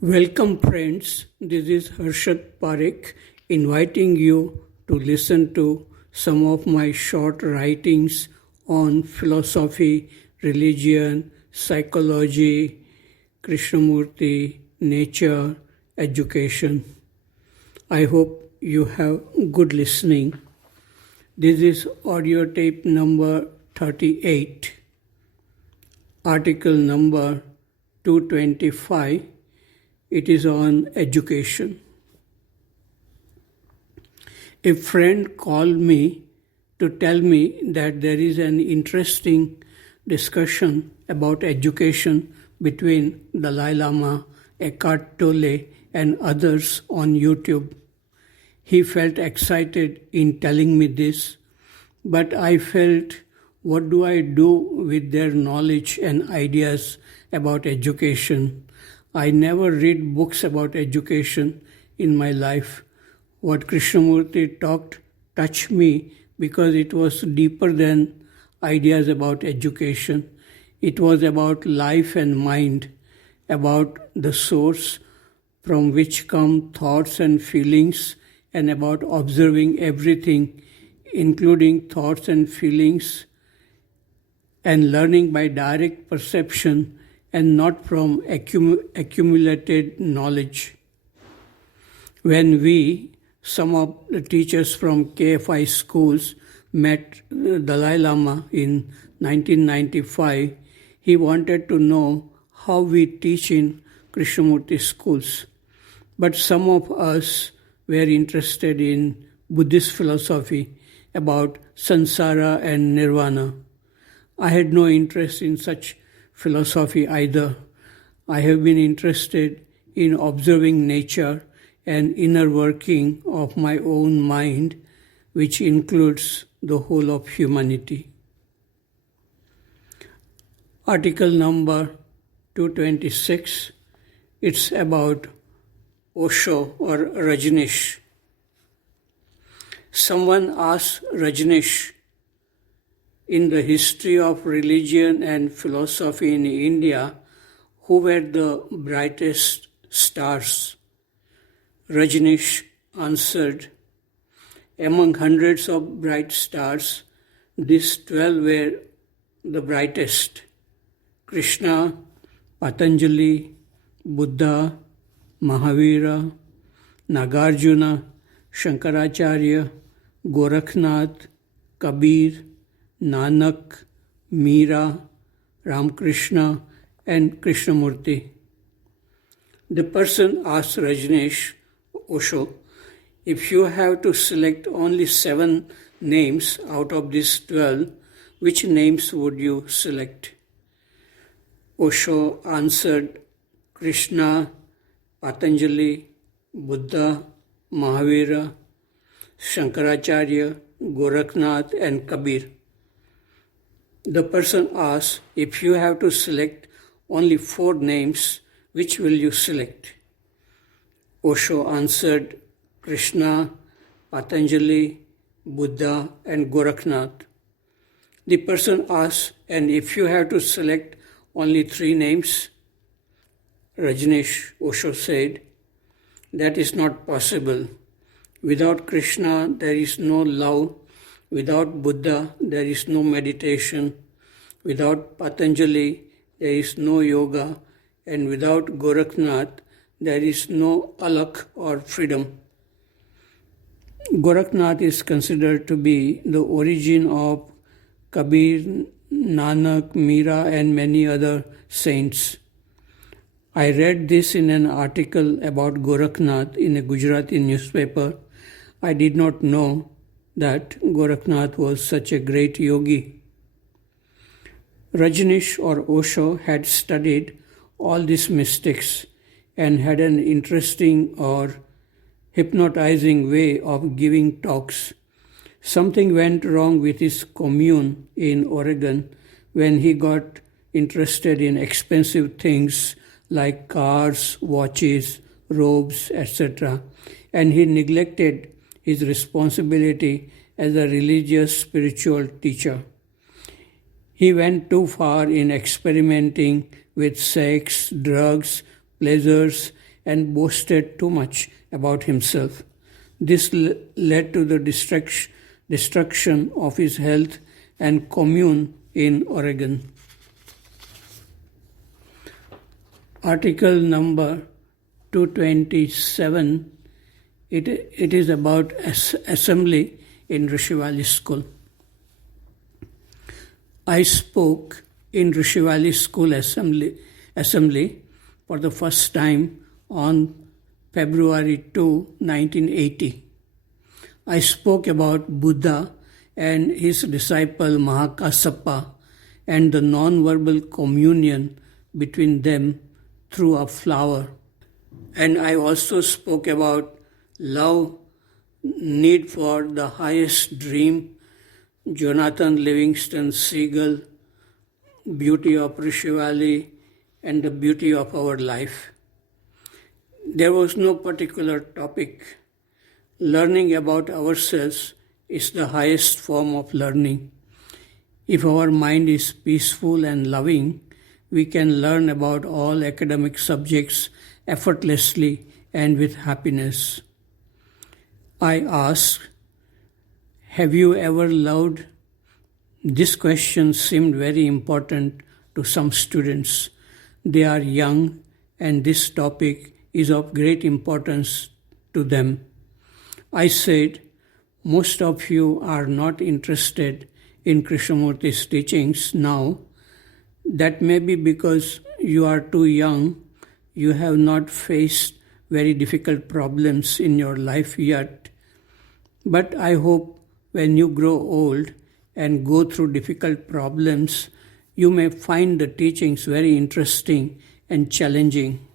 Welcome, friends. This is Harshad Parekh inviting you to listen to some of my short writings on philosophy, religion, psychology, Krishnamurti, nature, education. I hope you have good listening. This is audio tape number 38, article number 225. It is on education. A friend called me to tell me that there is an interesting discussion about education between Dalai Lama, Eckhart Tolle, and others on YouTube. He felt excited in telling me this, but I felt, what do I do with their knowledge and ideas about education? I never read books about education in my life. What Krishnamurti talked touched me because it was deeper than ideas about education. It was about life and mind, about the source from which come thoughts and feelings, and about observing everything, including thoughts and feelings, and learning by direct perception and not from accumulated knowledge. When we, some of the teachers from KFI schools, met Dalai Lama in 1995, he wanted to know how we teach in Krishnamurti schools. But some of us were interested in Buddhist philosophy about samsara and nirvana. I had no interest in such philosophy either. I have been interested in observing nature and inner working of my own mind, which includes the whole of humanity. Article number 226, it's about Osho or Rajneesh. Someone asked Rajneesh, in the history of religion and philosophy in India, who were the brightest stars? Rajneesh answered, among hundreds of bright stars, these 12 were the brightest: Krishna, Patanjali, Buddha, Mahavira, Nagarjuna, Shankaracharya, Gorakhnath, Kabir, Nanak, Meera, Ramakrishna, and Krishnamurti. The person asked Rajneesh, Osho, if you have to select only 7 names out of these 12, which names would you select? Osho answered, Krishna, Patanjali, Buddha, Mahavira, Shankaracharya, Gorakhnath, and Kabir. The person asks, if you have to select only 4 names, which will you select? Osho answered, Krishna, Patanjali, Buddha, and Gorakhnath. The person asks, and if you have to select only 3 names? Rajneesh, Osho said, that is not possible. Without Krishna, there is no love. Without Buddha, there is no meditation. Without Patanjali, there is no yoga. And without Gorakhnath, there is no alak or freedom. Gorakhnath is considered to be the origin of Kabir, Nanak, Meera, and many other saints. I read this in an article about Gorakhnath in a Gujarati newspaper. I did not know that Gorakhnath was such a great yogi. Rajneesh or Osho had studied all these mystics and had an interesting or hypnotizing way of giving talks. Something went wrong with his commune in Oregon when he got interested in expensive things like cars, watches, robes, etc., and he neglected his responsibility as a religious spiritual teacher. He went too far in experimenting with sex, drugs, pleasures, and boasted too much about himself. This led to the destruction of his health and commune in Oregon. Article number 227, it is about assembly in Rishi Valley School. I spoke in Rishi Valley School Assembly for the first time on February 2, 1980. I spoke about Buddha and his disciple Mahakassapa and the non-verbal communion between them through a flower. And I also spoke about love, need for the highest dream, Jonathan Livingston Seagull, beauty of Rishi Valley, and the beauty of our life. There was no particular topic. Learning about ourselves is the highest form of learning. If our mind is peaceful and loving, we can learn about all academic subjects effortlessly and with happiness. I asked, have you ever loved? This question seemed very important to some students. They are young and this topic is of great importance to them. I said, most of you are not interested in Krishnamurti's teachings now. That may be because you are too young, you have not faced very difficult problems in your life yet. But I hope when you grow old and go through difficult problems, you may find the teachings very interesting and challenging.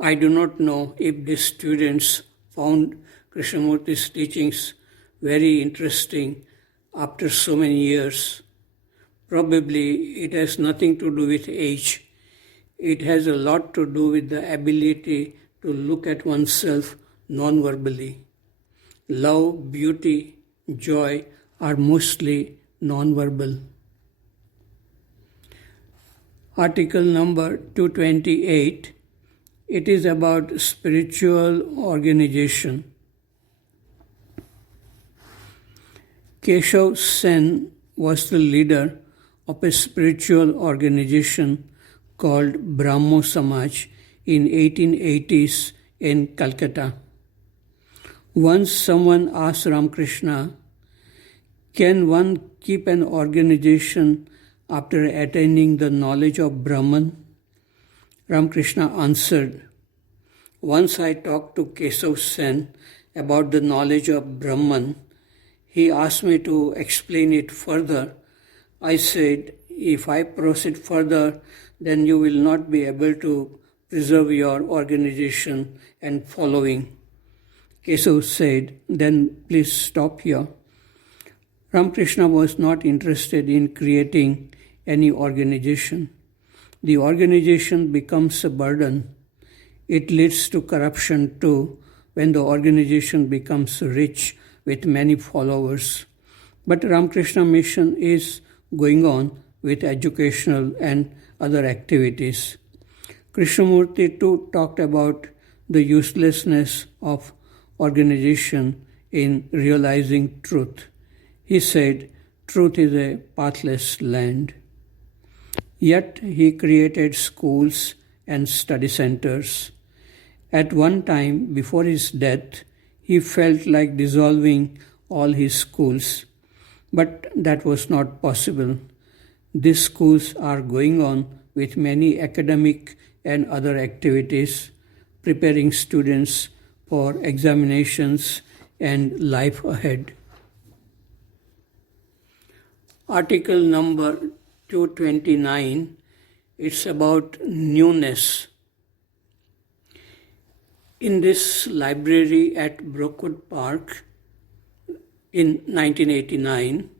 I do not know if the students found Krishnamurti's teachings very interesting after so many years. Probably it has nothing to do with age. It has a lot to do with the ability to look at oneself non-verbally. Love, beauty, joy are mostly non-verbal. Article number 228, it is about spiritual organization. Keshav Sen was the leader of a spiritual organization called Brahmo Samaj in 1880s in Calcutta. Once someone asked Ramakrishna, can one keep an organization after attaining the knowledge of Brahman? Ramakrishna answered, once I talked to Keshav Sen about the knowledge of Brahman, he asked me to explain it further. I said, if I proceed further, then you will not be able to preserve your organization and following. Keshav said, then please stop here. Ramakrishna was not interested in creating any organization. The organization becomes a burden. It leads to corruption too when the organization becomes rich with many followers. But Ramakrishna Mission is going on with educational and other activities. Krishnamurti too talked about the uselessness of organization in realizing truth. He said, truth is a pathless land. Yet he created schools and study centers. At one time, before his death, he felt like dissolving all his schools, but that was not possible. These schools are going on with many academic and other activities, preparing students for examinations and life ahead. Article number 229, it's about newness. In this library at Brockwood Park in 1989,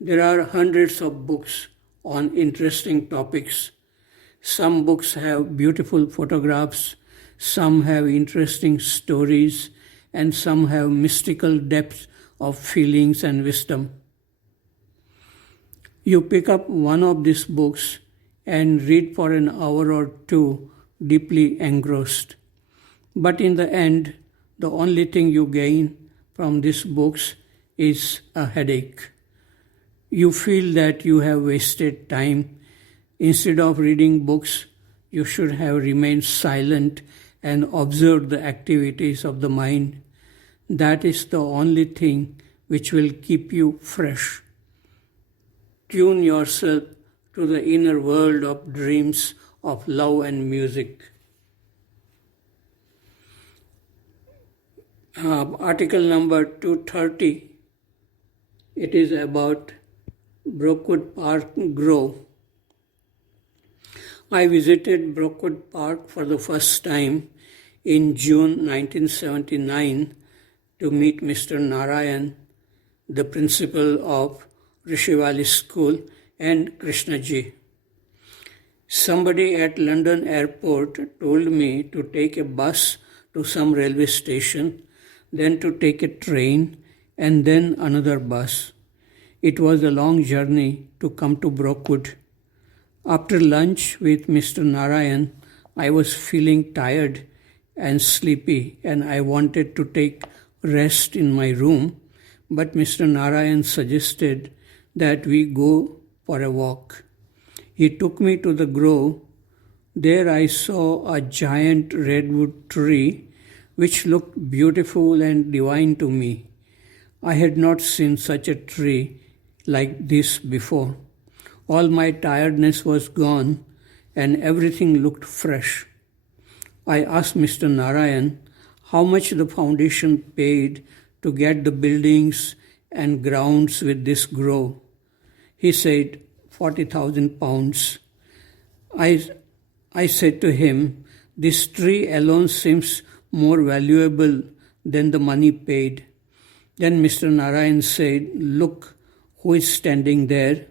there are hundreds of books on interesting topics. Some books have beautiful photographs, some have interesting stories, and some have mystical depth of feelings and wisdom. You pick up one of these books and read for an hour or two deeply engrossed. But in the end, the only thing you gain from these books is a headache. You feel that you have wasted time. Instead of reading books, you should have remained silent and observed the activities of the mind. That is the only thing which will keep you fresh. Tune yourself to the inner world of dreams of love and music. Article number 230. It is about Brockwood Park Grove. I visited Brockwood Park for the first time in June 1979 to meet Mr. Narayan, the principal of Rishi Valley School, and Krishnaji. Somebody at London airport told me to take a bus to some railway station, then to take a train, and then another bus. It was a long journey to come to Brockwood. After lunch with Mr. Narayan, I was feeling tired and sleepy, and I wanted to take rest in my room, but Mr. Narayan suggested that we go for a walk. He took me to the grove. There I saw a giant redwood tree which looked beautiful and divine to me. I had not seen such a tree like this before. All my tiredness was gone and everything looked fresh. I asked Mr. Narayan how much the foundation paid to get the buildings and grounds with this grove. He said 40,000 pounds. I said to him, this tree alone seems more valuable than the money paid. Then Mr. Narayan said, look who is standing there.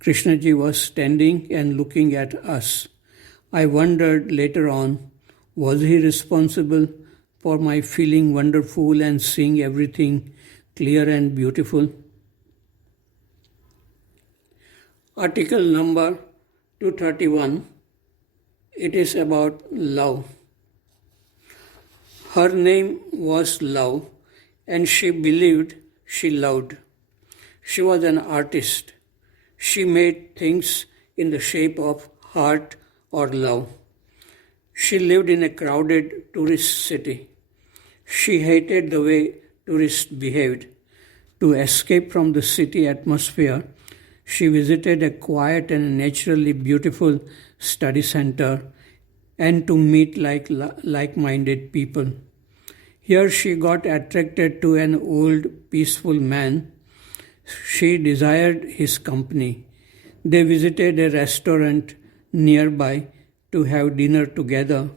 Krishnaji was standing and looking at us. I wondered later on, was he responsible for my feeling wonderful and seeing everything clear and beautiful? Article number 231. It is about love. Her name was Love, and she believed she loved. She was an artist. She made things in the shape of heart or love. She lived in a crowded tourist city. She hated the way tourists behaved. To escape from the city atmosphere, she visited a quiet and naturally beautiful study center and to meet like-minded people. Here she got attracted to an old, peaceful man. She desired his company. They visited a restaurant nearby to have dinner together.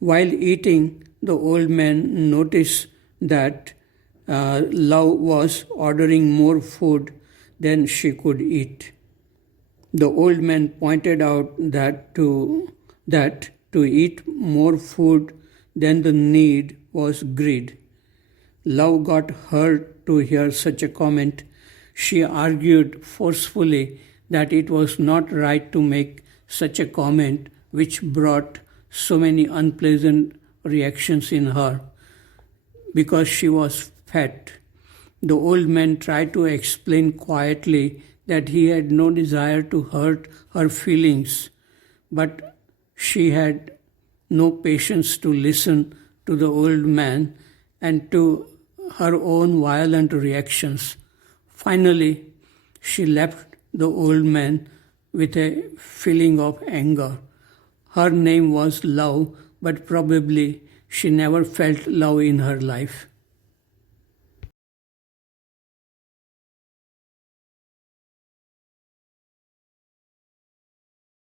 While eating, the old man noticed that Love was ordering more food than she could eat. The old man pointed out that to eat more food than the need was greed. Love got hurt to hear such a comment. She argued forcefully that it was not right to make such a comment which brought so many unpleasant reactions in her because she was fat. The old man tried to explain quietly that he had no desire to hurt her feelings, but she had no patience to listen to the old man and to her own violent reactions. Finally, she left the old man with a feeling of anger. Her name was Love, but probably she never felt love in her life.